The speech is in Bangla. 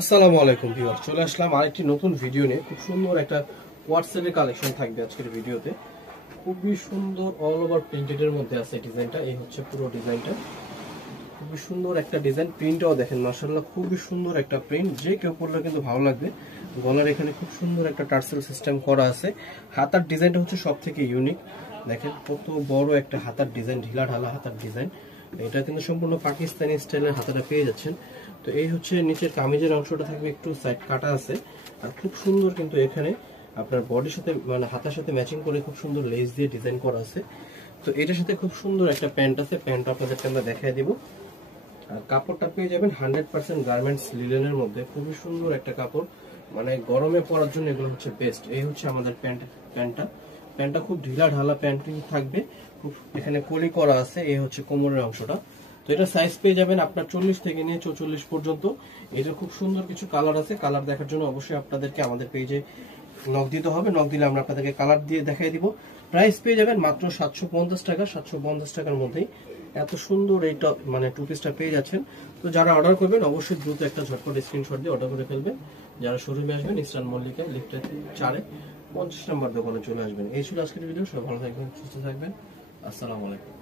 আসসালামু আলাইকুম ভিউয়ার, চলে আসলাম আরেকটি নতুন ভিডিও নিয়ে। খুব সুন্দর একটা হোয়াটসঅ্যাপের কালেকশন থাকবে আজকের ভিডিওতে। খুবই সুন্দর অল ওভার প্রিন্টেডের মধ্যে আছে ডিজাইনটা। এই হচ্ছে পুরো ডিজাইনটা, খুবই সুন্দর একটা ডিজাইন। প্রিন্টটাও দেখেন মাশাআল্লাহ, খুবই সুন্দর একটা প্রিন্ট, যে কেউ পরলে কিন্তু ভালো লাগবে। গলার এখানে খুব সুন্দর একটা টার্সেল সিস্টেম করা আছে। হাতার ডিজাইনটা হচ্ছে সব থেকে ইউনিক। দেখেন কত বড় একটা হাতার ডিজাইন, ঢিলা ঢালা হাতার ডিজাইন। এটা কিন্তু সম্পূর্ণ পাকিস্তানি স্টাইলের হাতাটা পেয়ে যাচ্ছেন। তো এই হচ্ছে নিচের কামিজের অংশটা থাকবে একটু সাইড কাটা আছে, আর খুব সুন্দর কিন্তু এখানে আপনার বডির সাথে মানে হাতার সাথে ম্যাচিং করে খুব সুন্দর লেস দিয়ে ডিজাইন করা আছে। তো এটার সাথে খুব সুন্দর একটা প্যান্ট আছে, প্যান্ট আপনাদেরকে আমরা দেখাই দিব। আর কাপড়টা পেয়ে যাবেন 100% গার্মেন্টস লিলেনের মধ্যে। খুবই সুন্দর একটা কাপড়, মানে গরমে পরার জন্য এগুলো হচ্ছে বেস্ট। এই হচ্ছে আমাদের প্যান্টটা খুব ঢিলা ঢালা প্যান্টই থাকবে। খুব এখানে কলি করা আছে, এই হচ্ছে কোমরের অংশটা। তো এটা সাইজ পেয়ে যাবেন আপনার 40 থেকে নিয়ে 44 পর্যন্ত। এটা খুব সুন্দর কিছু কালার আছে। কালার দেখার জন্য অবশ্যই আপনাদেরকে আমাদের পেজে নক দিতে হবে। নক দিলে আমরা আপনাদেরকে কালার দিয়ে দেখাই দিব। প্রাইস পেয়ে যাবেন মাত্র 750 টাকা। 750 টাকার মধ্যেই এত সুন্দর এইটা মানে টু পিসটা পেয়ে যাচ্ছেন। তো যারা অর্ডার করবেন অবশ্যই দ্রুত একটা ঝটপট স্ক্রিনশট দিয়ে অর্ডার করে ফেলবেন। যারা শোরুমে আসবেন ইস্টার্ন মল্লিকা লিফটে 4 50 নম্বর দোকানে চলে আসবেন। এই ছিল আজকের ভিডিও। সবাই ভালো থাকবেন, সুস্থ থাকবেন। আসসালামু আলাইকুম।